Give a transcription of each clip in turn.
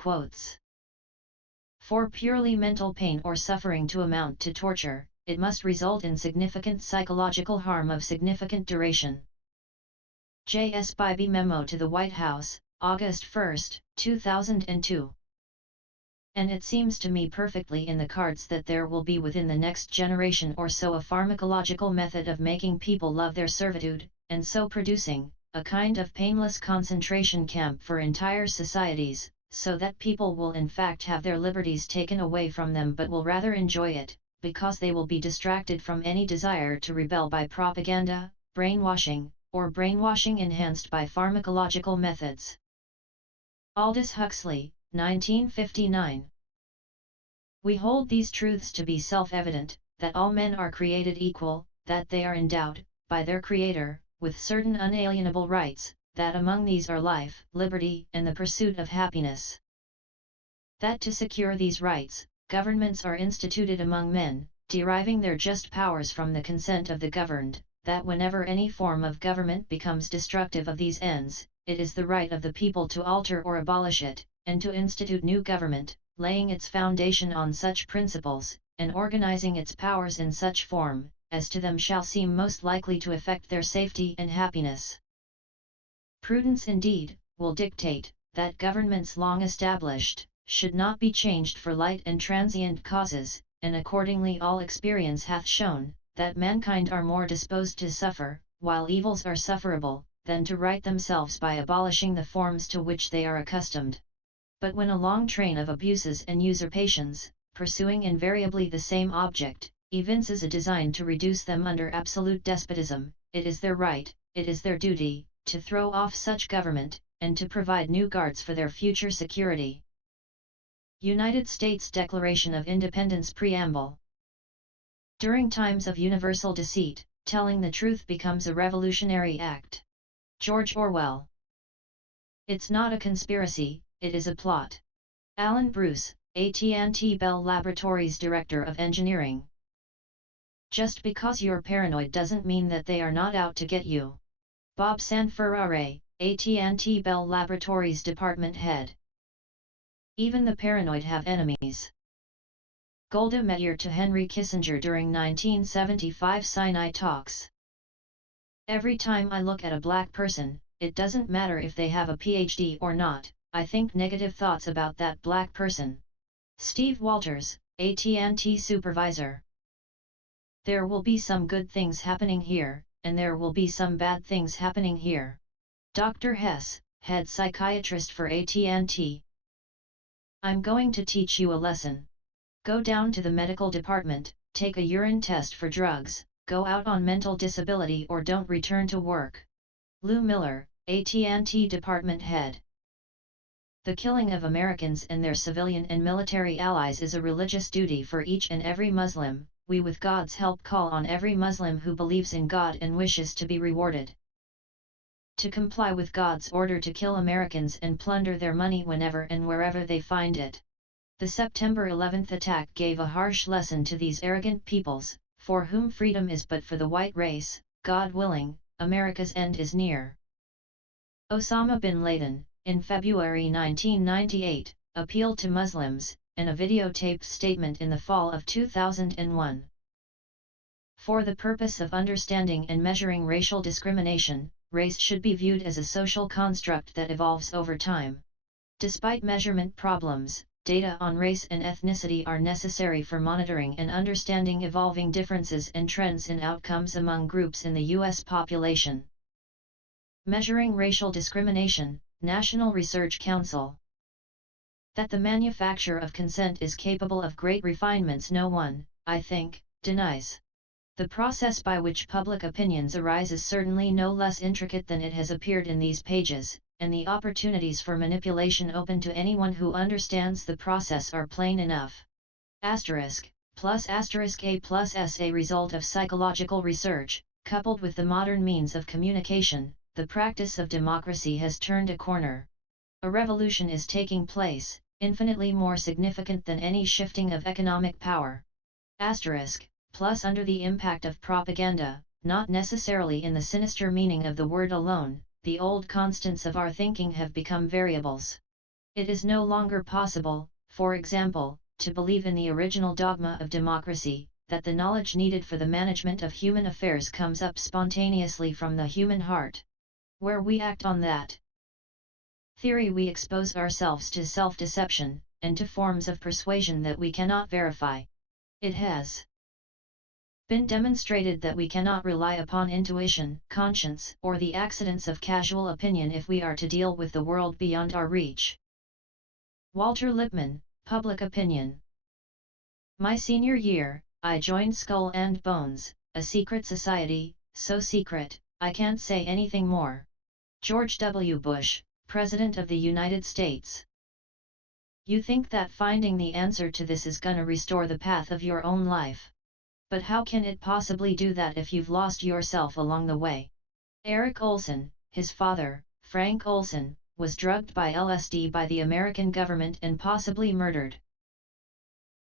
quotes. For purely mental pain or suffering to amount to torture, it must result in significant psychological harm of significant duration. J.S. Bybee Memo to the White House, August 1, 2002. And it seems to me perfectly in the cards that there will be within the next generation or so a pharmacological method of making people love their servitude, and so producing a kind of painless concentration camp for entire societies, so that people will in fact have their liberties taken away from them but will rather enjoy it, because they will be distracted from any desire to rebel by propaganda, brainwashing, or brainwashing enhanced by pharmacological methods. Aldous Huxley, 1959. We hold these truths to be self-evident, that all men are created equal, that they are endowed, by their Creator, with certain unalienable rights, that among these are life, liberty, and the pursuit of happiness. That to secure these rights, governments are instituted among men, deriving their just powers from the consent of the governed, that whenever any form of government becomes destructive of these ends, it is the right of the people to alter or abolish it, and to institute new government, laying its foundation on such principles, and organizing its powers in such form, as to them shall seem most likely to effect their safety and happiness. Prudence indeed, will dictate, that governments long established, should not be changed for light and transient causes, and accordingly all experience hath shown, that mankind are more disposed to suffer, while evils are sufferable, than to right themselves by abolishing the forms to which they are accustomed. But when a long train of abuses and usurpations, pursuing invariably the same object, evinces a design to reduce them under absolute despotism, it is their right, it is their duty, to throw off such government, and to provide new guards for their future security. United States Declaration of Independence Preamble. During times of universal deceit, telling the truth becomes a revolutionary act. George Orwell. It's not a conspiracy, it is a plot. Alan Bruce, AT&T Bell Laboratories Director of Engineering. Just because you're paranoid doesn't mean that they are not out to get you. Bob Sanferrare, AT&T Bell Laboratories Department Head. Even the paranoid have enemies. Golda Meir to Henry Kissinger during 1975 Sinai talks. Every time I look at a black person, it doesn't matter if they have a PhD or not, I think negative thoughts about that black person. Steve Walters, AT&T Supervisor. There will be some good things happening here, and there will be some bad things happening here. Dr. Hess, Head Psychiatrist for AT&T. I'm going to teach you a lesson. Go down to the medical department, take a urine test for drugs, go out on mental disability or don't return to work. Lou Miller, AT&T Department Head. The killing of Americans and their civilian and military allies is a religious duty for each and every Muslim. We with God's help call on every Muslim who believes in God and wishes to be rewarded to comply with God's order to kill Americans and plunder their money whenever and wherever they find it. The September 11th attack gave a harsh lesson to these arrogant peoples, for whom freedom is but for the white race. God willing, America's end is near. Osama bin Laden, in February 1998, appealed to Muslims, in a videotaped statement in the fall of 2001. For the purpose of understanding and measuring racial discrimination, race should be viewed as a social construct that evolves over time. Despite measurement problems, data on race and ethnicity are necessary for monitoring and understanding evolving differences and trends in outcomes among groups in the U.S. population. Measuring Racial Discrimination, National Research Council. That the manufacture of consent is capable of great refinements no one, I think, denies. The process by which public opinions arise is certainly no less intricate than it has appeared in these pages, and the opportunities for manipulation open to anyone who understands the process are plain enough. Asterisk, plus asterisk A plus S. A result of psychological research, coupled with the modern means of communication, the practice of democracy has turned a corner. A revolution is taking place, infinitely more significant than any shifting of economic power. Asterisk, plus under the impact of propaganda, not necessarily in the sinister meaning of the word alone, the old constants of our thinking have become variables. It is no longer possible, for example, to believe in the original dogma of democracy, that the knowledge needed for the management of human affairs comes up spontaneously from the human heart. Where we act on that theory, we expose ourselves to self-deception, and to forms of persuasion that we cannot verify. It has been demonstrated that we cannot rely upon intuition, conscience, or the accidents of casual opinion if we are to deal with the world beyond our reach. Walter Lippmann, Public Opinion. My senior year, I joined Skull and Bones, a secret society, so secret, I can't say anything more. George W. Bush, President of the United States. You think that finding the answer to this is gonna restore the path of your own life. But how can it possibly do that if you've lost yourself along the way? Eric Olson, his father, Frank Olson, was drugged by LSD by the American government and possibly murdered.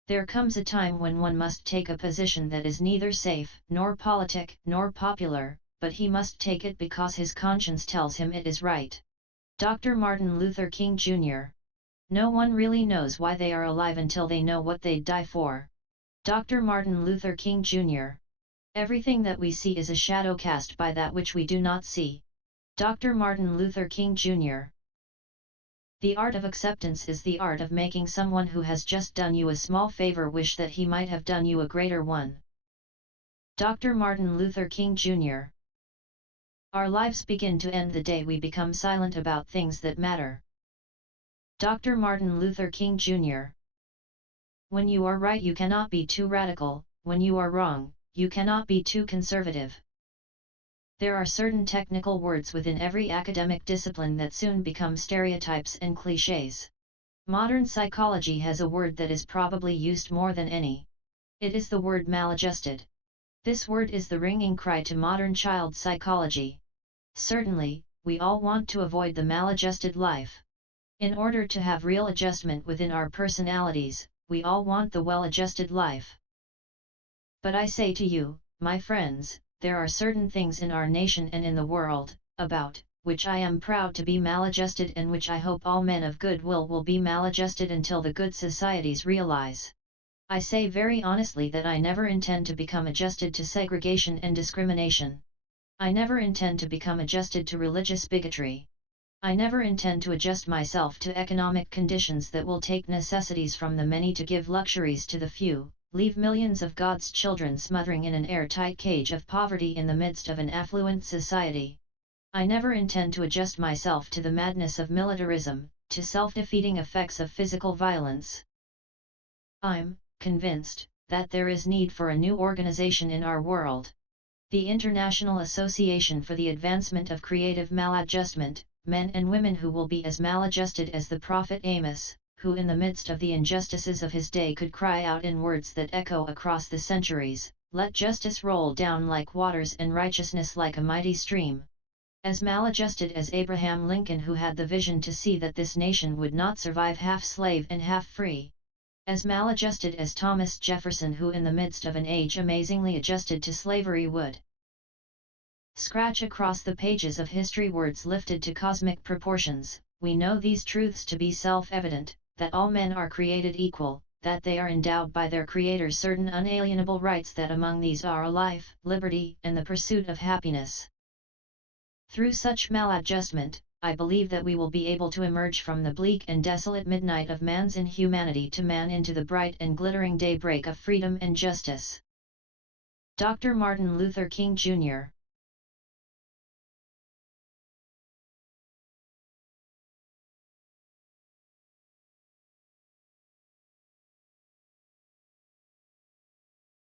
There comes a time when one must take a position that is neither safe, nor politic, nor popular, but he must take it because his conscience tells him it is right. Dr. Martin Luther King Jr. No one really knows why they are alive until they know what they'd die for. Dr. Martin Luther King Jr. Everything that we see is a shadow cast by that which we do not see. Dr. Martin Luther King Jr. The art of acceptance is the art of making someone who has just done you a small favor wish that he might have done you a greater one. Dr. Martin Luther King Jr. Our lives begin to end the day we become silent about things that matter. Dr. Martin Luther King Jr. When you are right, you cannot be too radical; when you are wrong, you cannot be too conservative. There are certain technical words within every academic discipline that soon become stereotypes and clichés. Modern psychology has a word that is probably used more than any. It is the word maladjusted. This word is the ringing cry to modern child psychology. Certainly, we all want to avoid the maladjusted life. In order to have real adjustment within our personalities, we all want the well-adjusted life. But I say to you, my friends, there are certain things in our nation and in the world, about which I am proud to be maladjusted and which I hope all men of goodwill will be maladjusted until the good societies realize. I say very honestly that I never intend to become adjusted to segregation and discrimination. I never intend to become adjusted to religious bigotry. I never intend to adjust myself to economic conditions that will take necessities from the many to give luxuries to the few, leave millions of God's children smothering in an airtight cage of poverty in the midst of an affluent society. I never intend to adjust myself to the madness of militarism, to self-defeating effects of physical violence. I'm convinced that there is need for a new organization in our world. The International Association for the Advancement of Creative Maladjustment, men and women who will be as maladjusted as the prophet Amos, who in the midst of the injustices of his day could cry out in words that echo across the centuries, "Let justice roll down like waters and righteousness like a mighty stream." As maladjusted as Abraham Lincoln, who had the vision to see that this nation would not survive half slave and half free. As maladjusted as Thomas Jefferson, who in the midst of an age amazingly adjusted to slavery would scratch across the pages of history words lifted to cosmic proportions. We know these truths to be self-evident, that all men are created equal, that they are endowed by their Creator certain unalienable rights, that among these are life, liberty, and the pursuit of happiness. Through such maladjustment, I believe that we will be able to emerge from the bleak and desolate midnight of man's inhumanity to man into the bright and glittering daybreak of freedom and justice. Dr. Martin Luther King Jr.